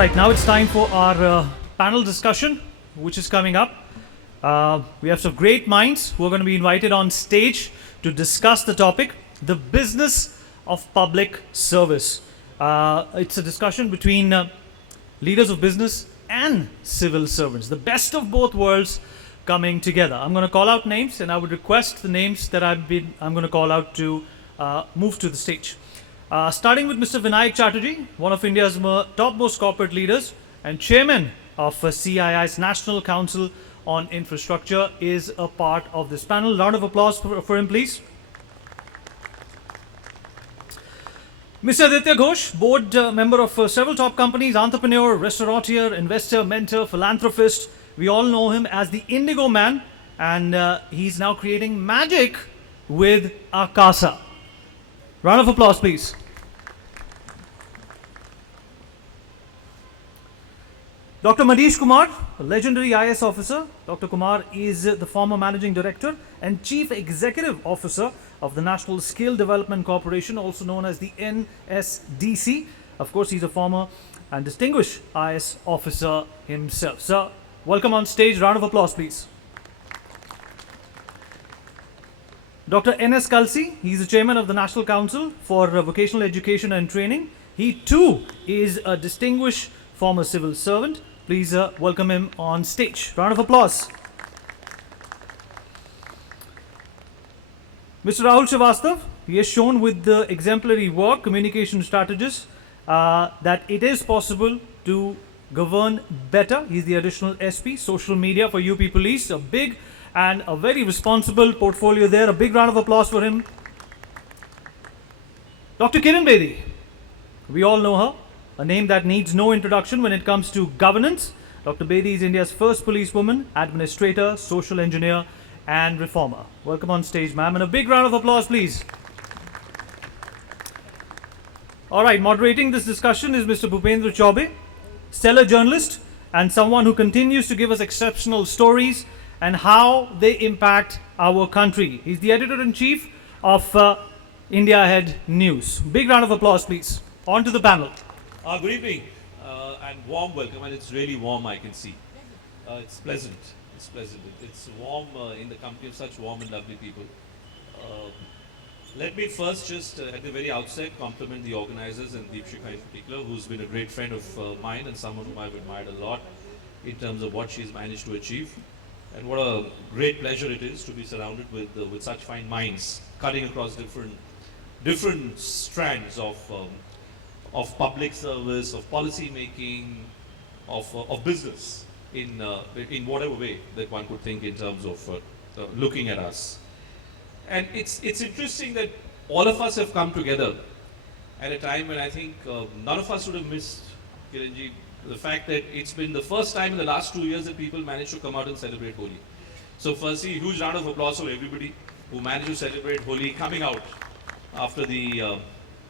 Right, now it's time for our panel discussion, which is coming up. We have some great minds who are going to be invited on stage to discuss the topic, the business of public service. It's a discussion between leaders of business and civil servants, the best of both worlds coming together. I'm going to call out names, and I would request the names that I'm going to call out to move to the stage. Starting with Mr. Vinayak Chatterjee, one of India's topmost corporate leaders and chairman of CII's National Council on Infrastructure, is a part of this panel. Round of applause for him, please. Mr. Aditya Ghosh, board member of several top companies, entrepreneur, restaurateur, investor, mentor, philanthropist. We all know him as the Indigo man, and he's now creating magic with Akasa. Round of applause, please. Dr. Manish Kumar, a legendary IS officer. Dr. Kumar is the former managing director and chief executive officer of the National Skill Development Corporation, also known as the NSDC. Of course, he's a former and distinguished IS officer himself. Sir, welcome on stage. Round of applause, please. Dr. N.S. Kalsi, he's the chairman of the National Council for Vocational Education and Training. He too is a distinguished former civil servant. Please welcome him on stage. Round of applause. Mr. Rahul Srivastav, he has shown with the exemplary work, communication strategist, that it is possible to govern better. He's the additional SP, social media for UP Police, a big and a very responsible portfolio there. A big round of applause for him. Dr. Kiran Bedi, we all know her, a name that needs no introduction when it comes to governance. Dr. Bedi is India's first policewoman, administrator, social engineer, and reformer. Welcome on stage, ma'am, and a big round of applause, please. All right, moderating this discussion is Mr. Bhupendra Chaube, stellar journalist and someone who continues to give us exceptional stories and how they impact our country. He's the editor-in-chief of India Ahead News. Big round of applause, please. On to the panel. Good evening and warm welcome, and it's really warm, I can see. It's pleasant. It's pleasant. It's warm in the company of such warm and lovely people. Let me first just at the very outset compliment the organizers and Deepshika in particular, who's been a great friend of mine and someone whom I've admired a lot in terms of what she's managed to achieve. And what a great pleasure it is to be surrounded with such fine minds, cutting across different strands of public service, of policy making, of business in whatever way that one could think in terms of looking at us. And it's interesting that all of us have come together at a time when I think none of us would have missed, Kiranji, the fact that it's been the first time in the last 2 years that people managed to come out and celebrate Holi. So firstly, huge round of applause for everybody who managed to celebrate Holi coming out after the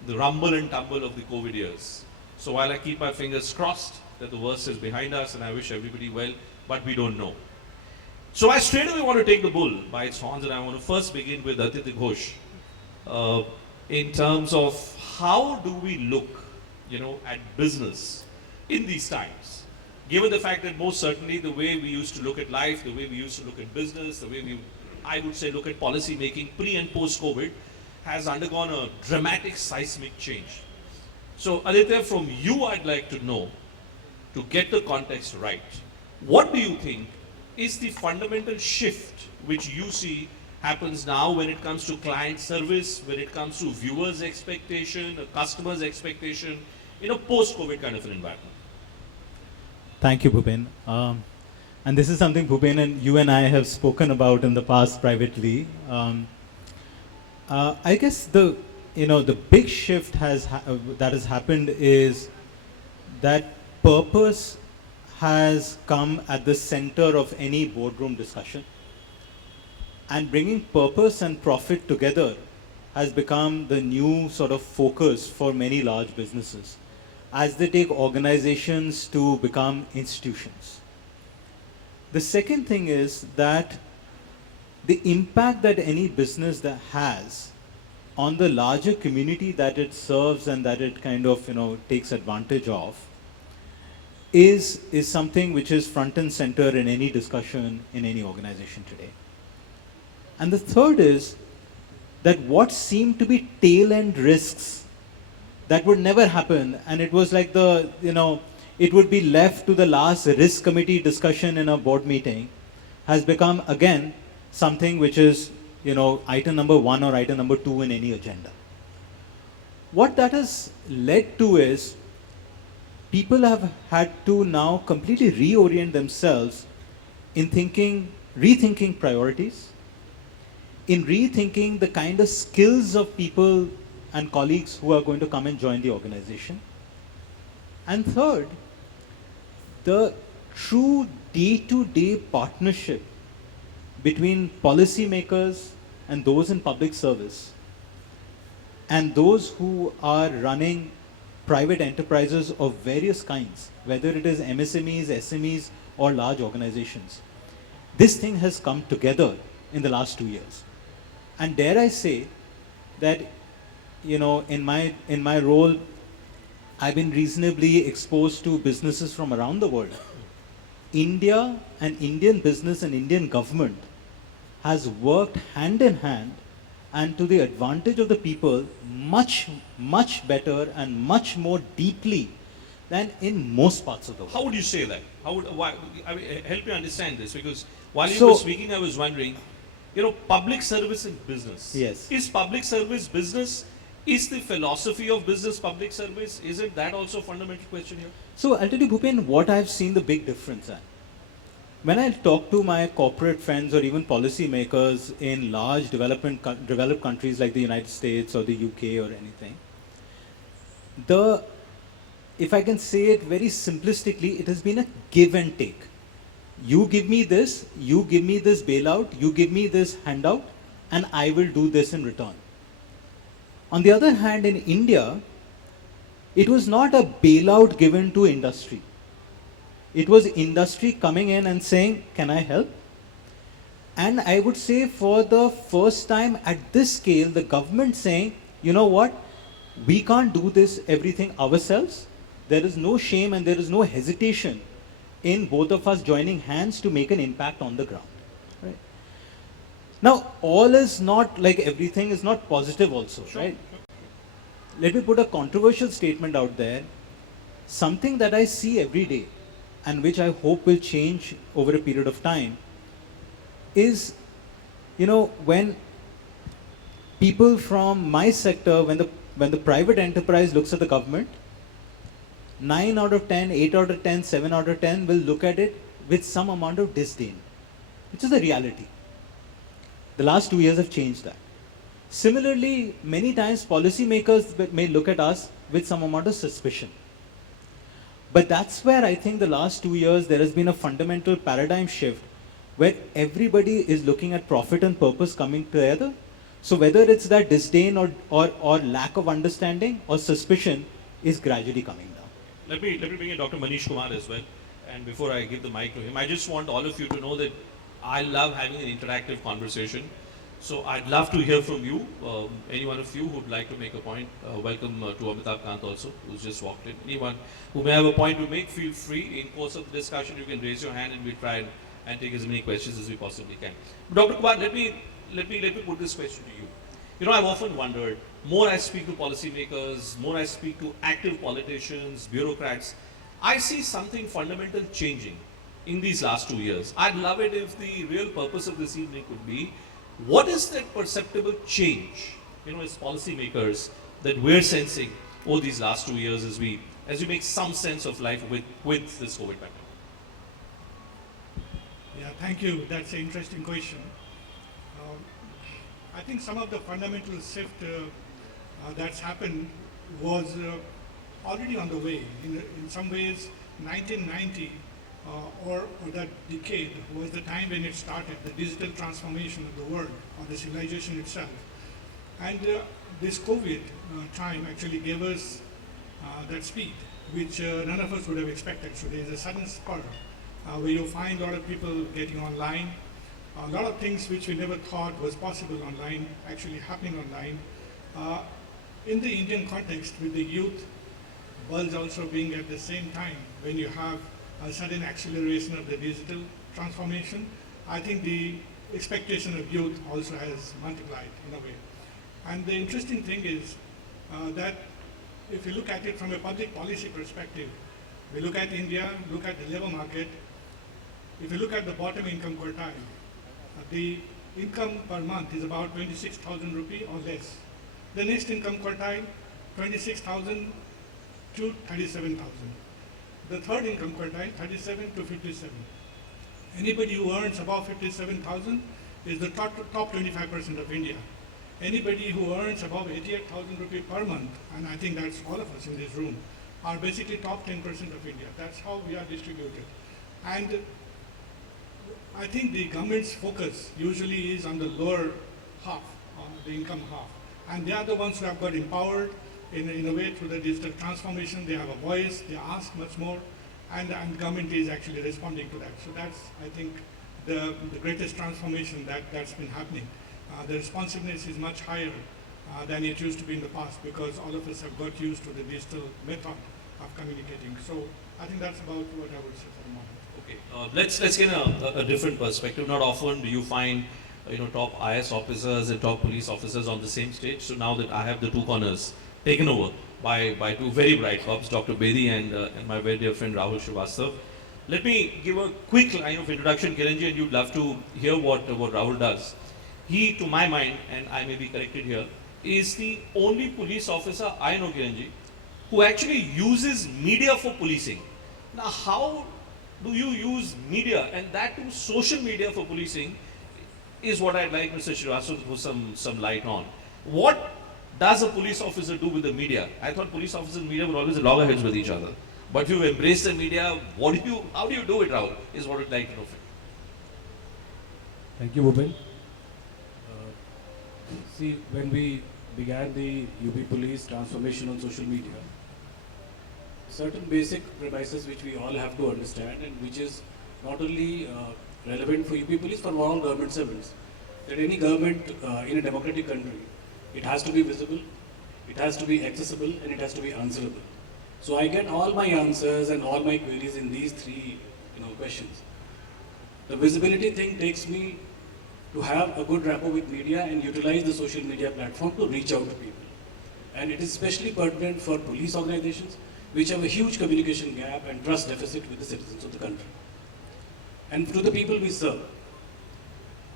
rumble and tumble of the COVID years. So while I keep my fingers crossed that the worst is behind us and I wish everybody well, but we don't know. So I straight away want to take the bull by its horns, and I want to first begin with Aditya Ghosh in terms of how do we look, at business in these times, given the fact that most certainly the way we used to look at life, the way we used to look at business, the way I would say look at policy making pre and post COVID has undergone a dramatic seismic change. So Aditya, from you I'd like to know, to get the context right, what do you think is the fundamental shift which you see happens now when it comes to client service, when it comes to viewers' expectation, a customer's expectation, in a post-COVID kind of an environment? Thank you, Bhupen. And this is something, Bhupen, and you and I have spoken about in the past privately. I guess the big shift that has happened is that purpose has come at the center of any boardroom discussion, and bringing purpose and profit together has become the new sort of focus for many large businesses as they take organizations to become institutions. The second thing is that the impact that any business that has on the larger community that it serves and that it kind of takes advantage of is something which is front and center in any discussion in any organization today. And the third is that what seemed to be tail end risks that would never happen, and it was like it would be left to the last risk committee discussion in a board meeting, has become again something which is, item number 1 or item number 2 in any agenda. What that has led to is people have had to now completely reorient themselves in rethinking priorities, in rethinking the kind of skills of people and colleagues who are going to come and join the organization. And third, the true day-to-day partnership between policymakers and those in public service and those who are running private enterprises of various kinds, whether it is MSMEs, SMEs, or large organizations. This thing has come together in the last 2 years. And dare I say that, in my role, I've been reasonably exposed to businesses from around the world. India and Indian business and Indian government has worked hand in hand and to the advantage of the people much, much better and much more deeply than in most parts of the world. How would you say that? Help me understand this, because while you were speaking, I was wondering, public service and business. Yes. Is public service business? Is the philosophy of business public service? Isn't that also a fundamental question here? So I'll tell you, Bhupen, what I've seen the big difference at. When I talk to my corporate friends or even policymakers in large developed countries like the United States or the UK or anything, if I can say it very simplistically, it has been a give and take. You give me this bailout, you give me this handout, and I will do this in return. On the other hand, in India, it was not a bailout given to industry. It was industry coming in and saying, can I help? And I would say for the first time at this scale, the government saying, you know what, we can't do this everything ourselves. There is no shame and there is no hesitation in both of us joining hands to make an impact on the ground. Right? Now, all is not like everything is not positive also, Sure. right? Let me put a controversial statement out there. Something that I see every day and which I hope will change over a period of time is, when people from my sector, when the private enterprise looks at the government, 9 out of 10, 8 out of 10, 7 out of 10 will look at it with some amount of disdain, which is the reality. The last 2 years have changed that. Similarly, many times policymakers may look at us with some amount of suspicion. But that's where I think the last 2 years there has been a fundamental paradigm shift where everybody is looking at profit and purpose coming together. So whether it's that disdain or lack of understanding or suspicion is gradually coming down. Let me bring in Dr. Manish Kumar as well. And before I give the mic to him, I just want all of you to know that I love having an interactive conversation. So I'd love to hear from you. Any one of you who'd like to make a point, welcome to Amitabh Kant also, who's just walked in. Anyone who may have a point to make, feel free. In course of the discussion, you can raise your hand and we'll try and take as many questions as we possibly can. Dr. Kumar, let me put this question to you. I've often wondered, more I speak to policymakers, more I speak to active politicians, bureaucrats, I see something fundamental changing in these last 2 years. I'd love it if the real purpose of this evening could be, what is that perceptible change, as policymakers that we're sensing over these last 2 years as we make some sense of life with this COVID pandemic? Yeah, thank you. That's an interesting question. I think some of the fundamental shift that's happened was already on the way. In some ways, 1990 or that decade was the time when it started, the digital transformation of the world or the civilization itself. And this COVID time actually gave us that speed, which none of us would have expected. So there's a sudden spur where you find a lot of people getting online, a lot of things which we never thought was possible online, actually happening online. In the Indian context, with the youth bulge also being at the same time, when you have a sudden acceleration of the digital transformation, I think the expectation of youth also has multiplied in a way. And the interesting thing is that if you look at it from a public policy perspective, we look at India, look at the labor market. If you look at the bottom income quartile, the income per month is about 26,000 rupee or less. The next income quartile, 26,000 to 37,000. The third income quartile, 37 to 57. Anybody who earns above 57,000 is the top 25% of India. Anybody who earns above 88,000 rupee per month, and I think that's all of us in this room, are basically top 10% of India. That's how we are distributed. And I think the government's focus usually is on the lower half, on the income half. And they are the ones who have got empowered in a way through the digital transformation. They have a voice, they ask much more, and government is actually responding to that. So that's, I think, the greatest transformation that's been happening. The responsiveness is much higher than it used to be in the past, because all of us have got used to the digital method of communicating. So I think that's about what I would say for the moment. Okay, let's get a different perspective. Not often do you find top IS officers and top police officers on the same stage. So now that I have the two corners taken over by two very bright cops, Dr. Bedi and my very dear friend Rahul Srivastav. Let me give a quick line of introduction, Kiranji, and you'd love to hear what Rahul does. He, to my mind, and I may be corrected here, is the only police officer I know, Kiranji, who actually uses media for policing. Now, how do you use media, and that too social media, for policing, is what I'd like Mr. Srivastava to put some light on. What does a police officer do with the media? I thought police officers and media were always at loggerheads with each other. But you've embraced the media. How do you do it, Rahul? Is what I'd like to know. Thank you, Bhupin. See, when we began the UP Police transformation on social media, certain basic premises which we all have to understand, and which is not only relevant for UP Police, for all government servants, that any government in a democratic country, it has to be visible, it has to be accessible, and it has to be answerable. So I get all my answers and all my queries in these three questions. The visibility thing takes me to have a good rapport with media and utilize the social media platform to reach out to people. And it is especially pertinent for police organizations which have a huge communication gap and trust deficit with the citizens of the country and to the people we serve.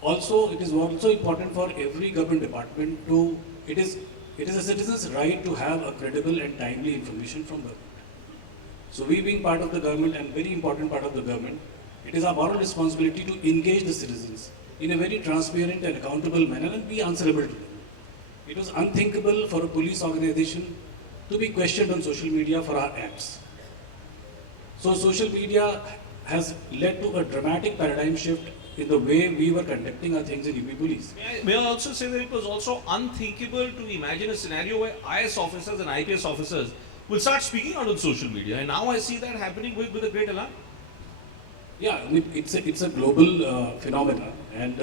Also, it is also important for every government department to, it is a citizen's right to have a credible and timely information from government. So we being part of the government and very important part of the government, it is our moral responsibility to engage the citizens in a very transparent and accountable manner and be answerable to them. It was unthinkable for a police organization to be questioned on social media for our acts. So social media has led to a dramatic paradigm shift in the way we were conducting our things in UP Police. May I also say that it was also unthinkable to imagine a scenario where IS officers and IPS officers will start speaking out on social media, and now I see that happening with a great alarm. Yeah, I mean, it's a global phenomenon, and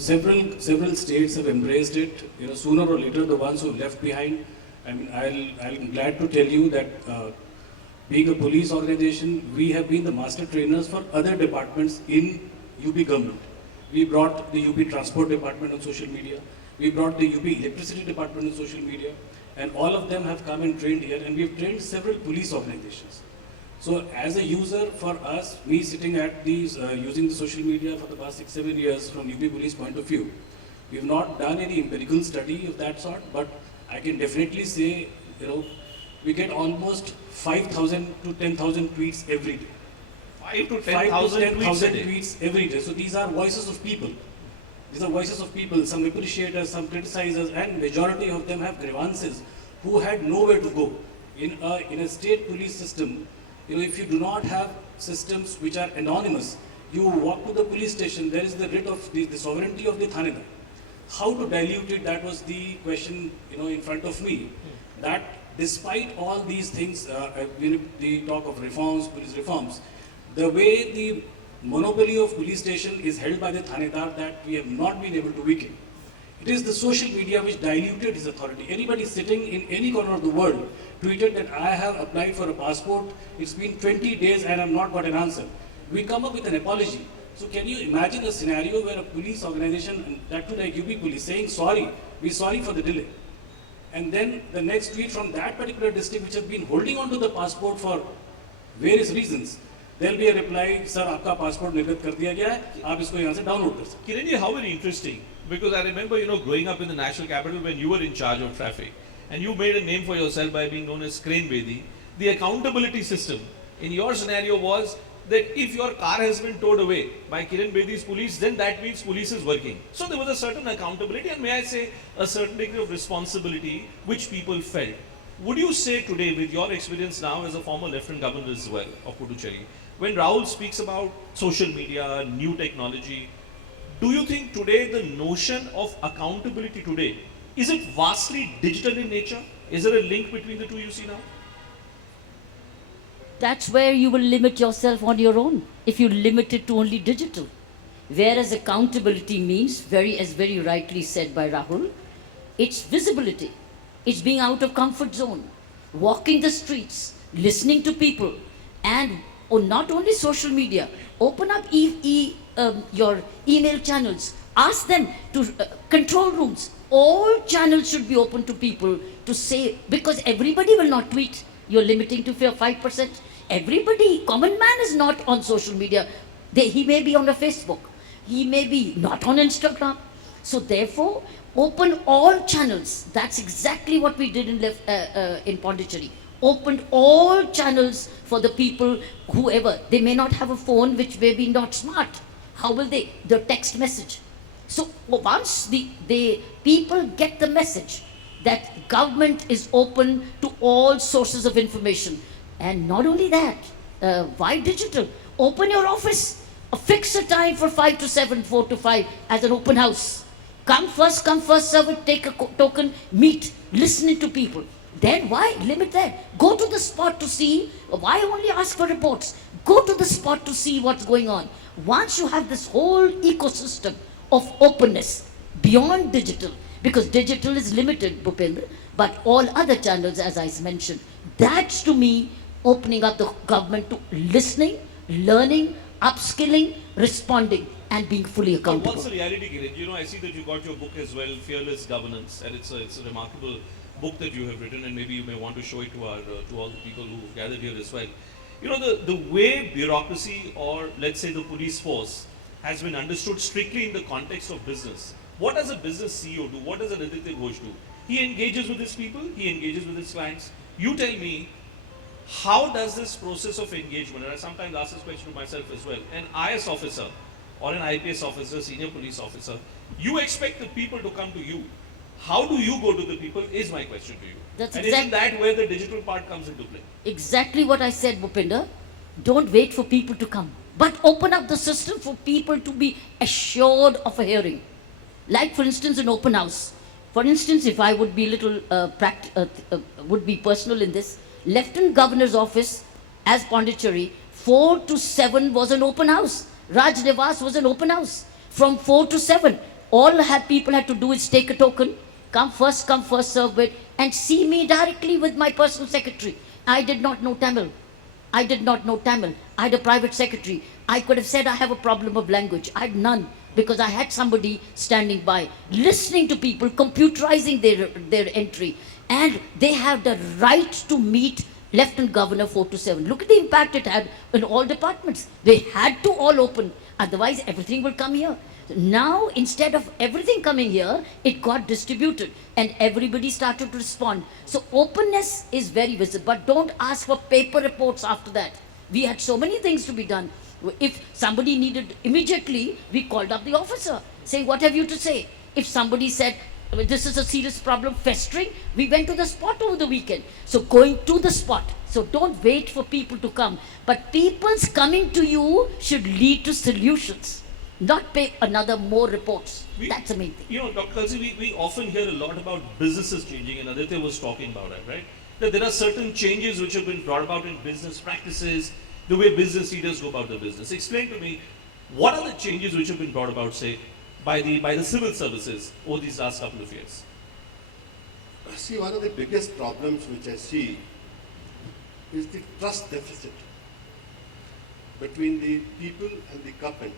several states have embraced it. Sooner or later, the ones who left behind. I mean, I'm glad to tell you that being a police organization, we have been the master trainers for other departments in UP government. We brought the UP Transport Department on social media. We brought the UP Electricity Department on social media, and all of them have come and trained here, and we've trained several police organizations. So as a user, for us, me sitting at these, using the social media for the past 6-7 years from UP Police point of view, we have not done any empirical study of that sort, but I can definitely say, we get almost 5,000 to 10,000 tweets every day. 5 to 10,000 tweets every day. So these are voices of people. These are voices of people, some appreciators, some criticizers, and majority of them have grievances who had nowhere to go. In a state police system, if you do not have systems which are anonymous, you walk to the police station, there is the writ of the sovereignty of the Thanedar. How to dilute it, that was the question in front of me. That despite all these things, the talk of reforms, police reforms, the way the monopoly of police station is held by the Thanedar, that we have not been able to weaken. It is the social media which diluted his authority. Anybody sitting in any corner of the world tweeted that I have applied for a passport, it's been 20 days and I've not got an answer. We come up with an apology. So can you imagine a scenario where a police organization, and that too like UP police, saying sorry, we're sorry for the delay. And then the next tweet from that particular district which has been holding on to the passport for various reasons, there'll be a reply, sir, आपका passport निर्गत कर दिया गया है, आप इसको यहाँ से download कर सकते हैं. Kiranji, how very interesting. Because I remember, growing up in the national capital when you were in charge of traffic and you made a name for yourself by being known as Crane Vedi. The accountability system in your scenario was that if your car has been towed away by Kiran Bedi's police, then that means police is working. So there was a certain accountability and may I say a certain degree of responsibility which people felt. Would you say today, with your experience now as a former Lieutenant Governor as well of Puducherry, when Rahul speaks about social media, new technology, do you think today the notion of accountability today, is it vastly digital in nature? Is there a link between the two you see now? That's where you will limit yourself on your own, if you limit it to only digital. Whereas accountability means, as very rightly said by Rahul, it's visibility. It's being out of comfort zone, walking the streets, listening to people, and not only social media. Open up your email channels. Ask them to control rooms. All channels should be open to people to say, because everybody will not tweet. You're limiting to 5%. Everybody, common man is not on social media. He may be on a Facebook. He may be not on Instagram. So therefore, open all channels. That's exactly what we did in Pondicherry. Opened all channels for the people, whoever. They may not have a phone, which may be not smart. How will they? The text message. So once the people get the message that government is open to all sources of information, and not only that, why digital? Open your office. Fix a time for 5 to 7, 4 to 5 as an open house. Come first, serve it, take a token, meet, listening to people. Then why limit that? Go to the spot to see. Why only ask for reports? Go to the spot to see what's going on. Once you have this whole ecosystem of openness beyond digital, because digital is limited, Bhupendra, but all other channels, as I mentioned, that's to me opening up the government to listening, learning, upskilling, responding, and being fully accountable. What's the reality, Kiran? I see that you got your book as well, Fearless Governance, and it's a remarkable book that you have written, and maybe you may want to show it to all the people who gathered here as well. The way bureaucracy, or let's say the police force, has been understood strictly in the context of business. What does a business CEO do? What does an Aditya Ghosh do? He engages with his people, he engages with his clients. You tell me, how does this process of engagement, and I sometimes ask this question to myself as well, an IS officer or an IPS officer, senior police officer, you expect the people to come to you. How do you go to the people is my question to you. Isn't that where the digital part comes into play? Exactly what I said, Bhupinder. Don't wait for people to come, but open up the system for people to be assured of a hearing. Like for instance, an open house. For instance, if I would be would be personal in this, Lieutenant Governor's office as Pondicherry, 4 to 7 was an open house. Raj Nivas was an open house. From 4 to 7, all people had to do is take a token, come first, serve it, and see me directly with my personal secretary. I did not know Tamil. I had a private secretary. I could have said I have a problem of language. I had none, because I had somebody standing by, listening to people, computerizing their entry. And they have the right to meet Lieutenant Governor 4 to 7. Look at the impact it had in all departments. They had to all open, otherwise everything will come here. Now, instead of everything coming here, it got distributed and everybody started to respond. So openness is very visible, but don't ask for paper reports after that. We had so many things to be done. If somebody needed immediately, we called up the officer saying, what have you to say? If somebody said, this is a serious problem festering, we went to the spot over the weekend. So going to the spot. So don't wait for people to come, but people's coming to you should lead to solutions, not pay another more reports. That's the main thing. Dr. Kalsi, we often hear a lot about businesses changing, and Aditya was talking about it, right? That there are certain changes which have been brought about in business practices, the way business leaders go about their business. Explain to me, what are the changes which have been brought about, say, by the civil services over these last couple of years? See, one of the biggest problems which I see is the trust deficit between the people and the government.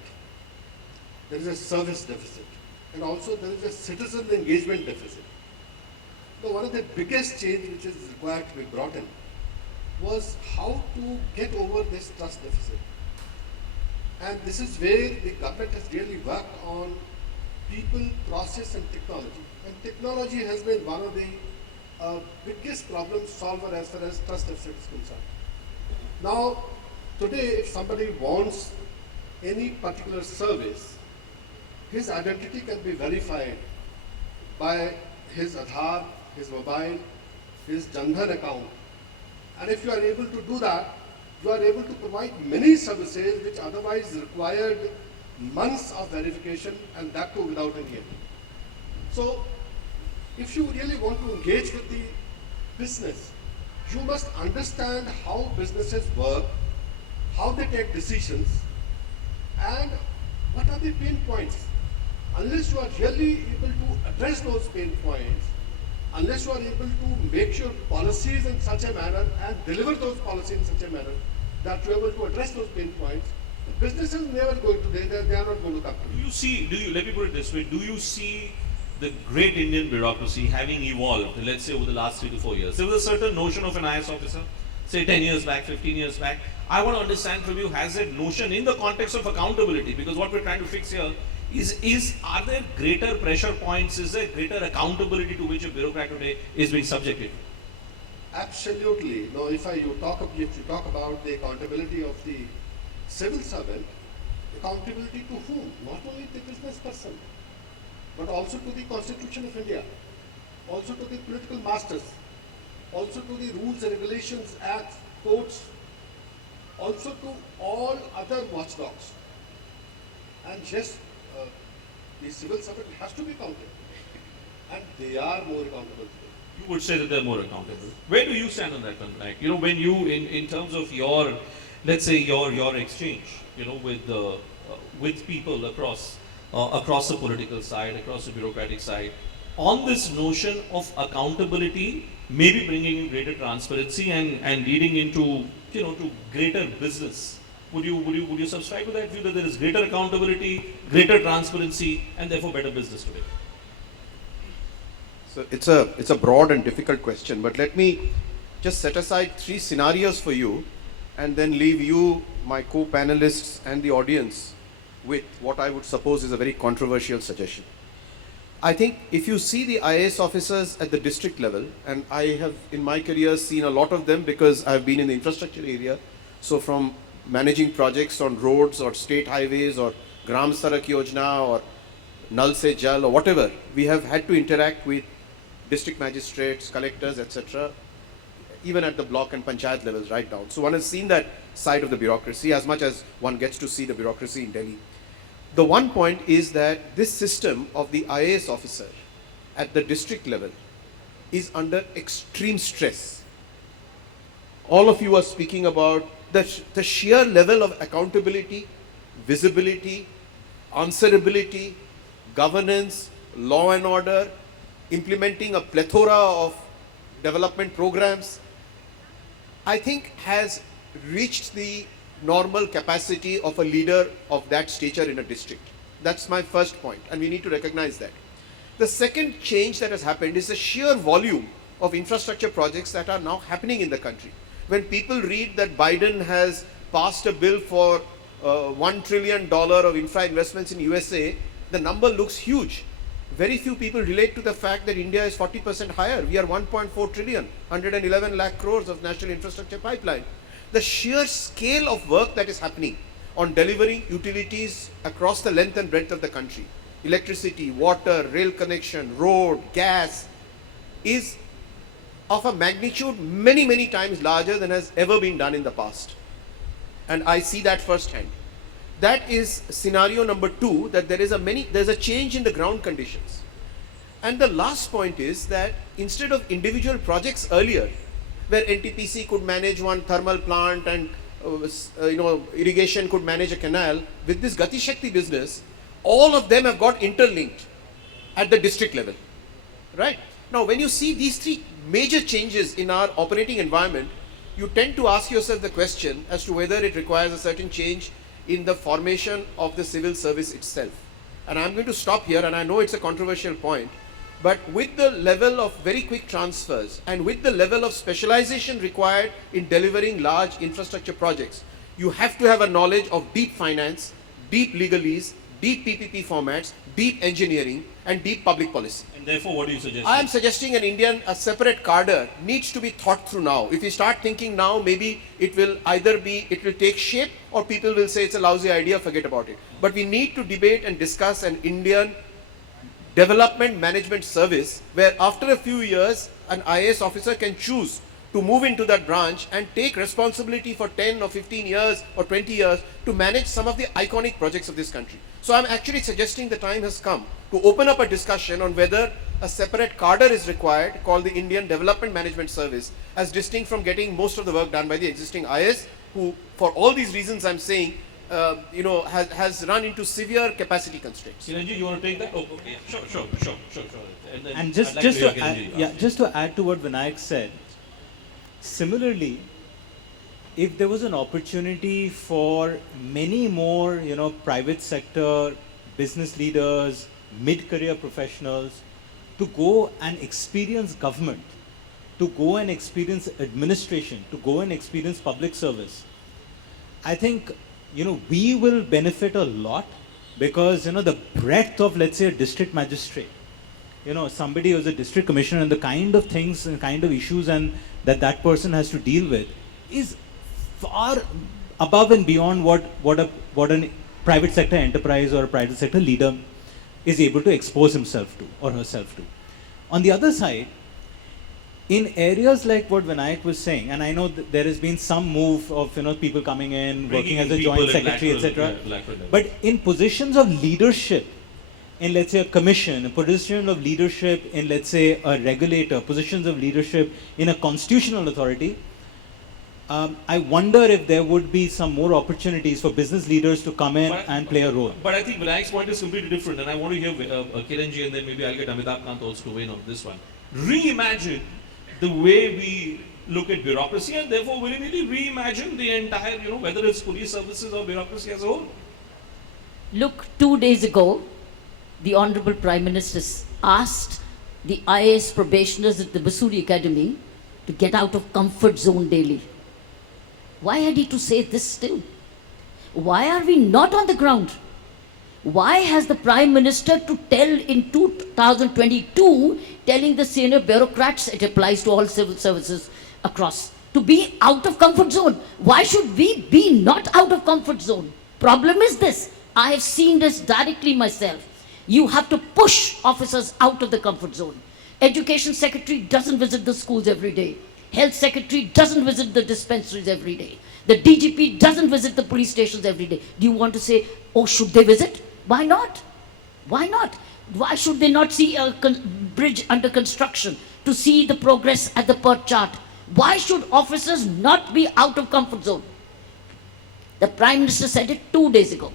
There is a service deficit, and also there is a citizen engagement deficit. So one of the biggest change which is required to be brought in was how to get over this trust deficit. And this is where the government has really worked on people, process and technology. And technology has been one of the biggest problem solver as far as trust deficit is concerned. Now, today if somebody wants any particular service, his identity can be verified by his Aadhaar, his mobile, his Jan Dhan account. And if you are able to do that, you are able to provide many services which otherwise required months of verification, and that too without any help. So, if you really want to engage with the business, you must understand how businesses work, how they take decisions, and what are the pain points. Unless you are really able to address those pain points, unless you are able to make your policies in such a manner and deliver those policies in such a manner that you are able to address those pain points, the business is never going to, they are not going to come to you. Let me put it this way, do you see the great Indian bureaucracy having evolved, let's say over the last 3 to 4 years? There was a certain notion of an IS officer, say 10 years back, 15 years back. I want to understand from you, has that notion in the context of accountability, because what we're trying to fix here are there greater pressure points, is there greater accountability to which a bureaucrat today is being subjected? Absolutely. Now, if you talk about the accountability of the civil servant, accountability to whom? Not only the business person, but also to the Constitution of India, also to the political masters, also to the rules and regulations, acts, codes, also to all other watchdogs. And yes, the civil servant has to be accountable, and they are more accountable today. You would say that they're more accountable. Where do you stand on that one? Like, when you, in terms of your, let's say your exchange, with people across the political side, across the bureaucratic side, on this notion of accountability, maybe bringing in greater transparency and leading into, to greater business. Would you subscribe to that view that there is greater accountability, greater transparency, and therefore better business today? So it's a broad and difficult question, but let me just set aside 3 scenarios for you and then leave you, my co-panelists and the audience with what I would suppose is a very controversial suggestion. I think if you see the IAS officers at the district level, and I have in my career seen a lot of them because I've been in the infrastructure area, so from managing projects on roads or state highways or Gram Sadak Yojana or Nal Se Jal or whatever, we have had to interact with district magistrates, collectors, etc., even at the block and panchayat levels right down. So one has seen that side of the bureaucracy as much as one gets to see the bureaucracy in Delhi. The one point is that this system of the IAS officer at the district level is under extreme stress. All of you are speaking about the sheer level of accountability, visibility, answerability, governance, law and order, implementing a plethora of development programs, I think has reached the normal capacity of a leader of that stature in a district. That's my first point, and we need to recognize that. The second change that has happened is the sheer volume of infrastructure projects that are now happening in the country. When people read that Biden has passed a bill for $1 trillion of infra investments in USA, the number looks huge. Very few people relate to the fact that India is 40% higher. We are 1.4 trillion, 111 lakh crores of national infrastructure pipeline. The sheer scale of work that is happening on delivering utilities across the length and breadth of the country, electricity, water, rail connection, road, gas, is of a magnitude many, many times larger than has ever been done in the past. And I see that firsthand. That is scenario number 2, that there's a change in the ground conditions. And the last point is that instead of individual projects earlier, where NTPC could manage one thermal plant and irrigation could manage a canal, with this Gati Shakti business, all of them have got interlinked at the district level, right? Now, when you see these three major changes in our operating environment, you tend to ask yourself the question as to whether it requires a certain change in the formation of the civil service itself. And I'm going to stop here, and I know it's a controversial point, but with the level of very quick transfers and with the level of specialization required in delivering large infrastructure projects, you have to have a knowledge of deep finance, deep legalese, deep PPP formats, deep engineering, and deep public policy. And therefore, what do you suggest? I am suggesting a separate cadre needs to be thought through now. If we start thinking now, maybe it will take shape, or people will say it's a lousy idea, forget about it. But we need to debate and discuss an Indian development management service where after a few years, an IAS officer can choose to move into that branch and take responsibility for 10 or 15 years or 20 years to manage some of the iconic projects of this country. So I'm actually suggesting the time has come to open up a discussion on whether a separate cadre is required called the Indian Development Management Service, as distinct from getting most of the work done by the existing IAS, who for all these reasons I'm saying has run into severe capacity constraints. Chiranjeev, you want to take that? Oh, okay. Sure. Then And just I'd like to to hear Chiranjeev. just to add to what Vinayak said, similarly, if there was an opportunity for many more, private sector business leaders, mid-career professionals to go and experience government, to go and experience administration, to go and experience public service, I think, we will benefit a lot, because, the breadth of, let's say, a district magistrate, somebody who's a district commissioner, and the kind of things and kind of issues and that person has to deal with is far above and beyond what a private sector enterprise or a private sector leader is able to expose himself to or herself to. On the other side, in areas like what Vinayak was saying, and I know that there has been some move of people coming in, working as a joint secretary, etc. But in positions of leadership, in let's say a commission, a position of leadership in let's say a regulator, positions of leadership in a constitutional authority, I wonder if there would be some more opportunities for business leaders to come in and play a role. But I think Vinayak's point is completely different, and I want to hear Kiranji, and then maybe I'll get Amitabh Kant also to weigh in on this one. Reimagine the way we look at bureaucracy, and therefore we really reimagine the entire, whether it's police services or bureaucracy as a whole. Look, 2 days ago, the Honorable Prime Minister asked the IAS probationers at the Basuri Academy to get out of comfort zone daily. Why had he to say this still? Why are we not on the ground? Why has the Prime Minister to tell in 2022, telling the senior bureaucrats, it applies to all civil services across, to be out of comfort zone? Why should we be not out of comfort zone? Problem is this, I have seen this directly myself. You have to push officers out of the comfort zone. Education Secretary doesn't visit the schools every day. Health Secretary doesn't visit the dispensaries every day. The DGP doesn't visit the police stations every day. Do you want to say, oh, should they visit? Why not? Why not? Why should they not see a bridge under construction to see the progress at the PERT chart? Why should officers not be out of comfort zone? The Prime Minister said it 2 days ago.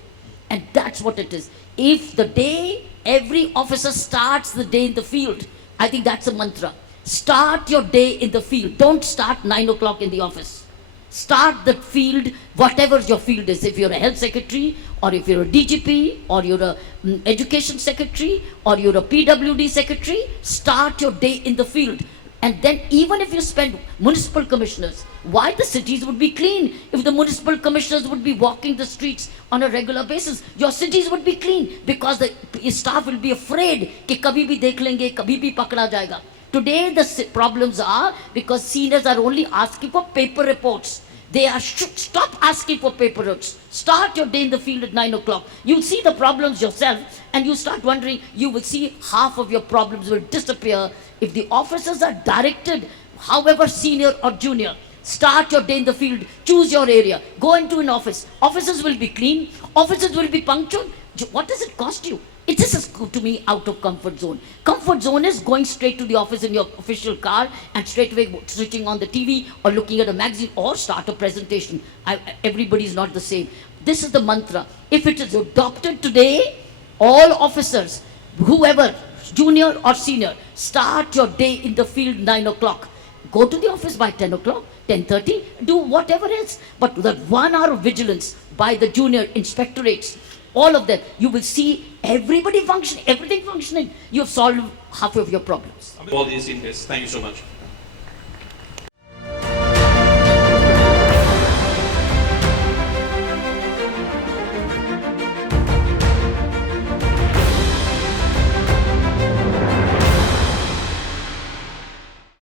And that's what it is. If the day every officer starts the day in the field, I think that's a mantra. Start your day in the field. Don't start 9 o'clock in the office. Start the field, whatever your field is. If you're a health secretary, or if you're a DGP, or you're a education secretary, or you're a PWD secretary, start your day in the field. And then even if you spend municipal commissioners, why the cities would be clean? If the municipal commissioners would be walking the streets on a regular basis, your cities would be clean, because the staff will be afraid कि कभी भी देख लेंगे, कभी भी पकड़ा जाएगा. Today the problems are because seniors are only asking for paper reports. They should stop asking for paper reports. Start your day in the field at 9 o'clock. You'll see the problems yourself, and you start wondering, you will see half of your problems will disappear if the officers are directed, however senior or junior. Start your day in the field, choose your area, go into an office. Officers will be clean, officers will be punctual. What does it cost you? It is, to me, out of comfort zone. Comfort zone is going straight to the office in your official car and straight away switching on the TV or looking at a magazine or start a presentation. Everybody is not the same. This is the mantra. If it is adopted today, All officers, whoever, junior or senior, start your day in the field 9 o'clock. Go to the office by 10 o'clock, 10:30, do whatever else. But that 1 hour of vigilance by the junior inspectorates, all of them, you will see everybody functioning, everything functioning. You have solved half of your problems. All these in case. Thank you so much.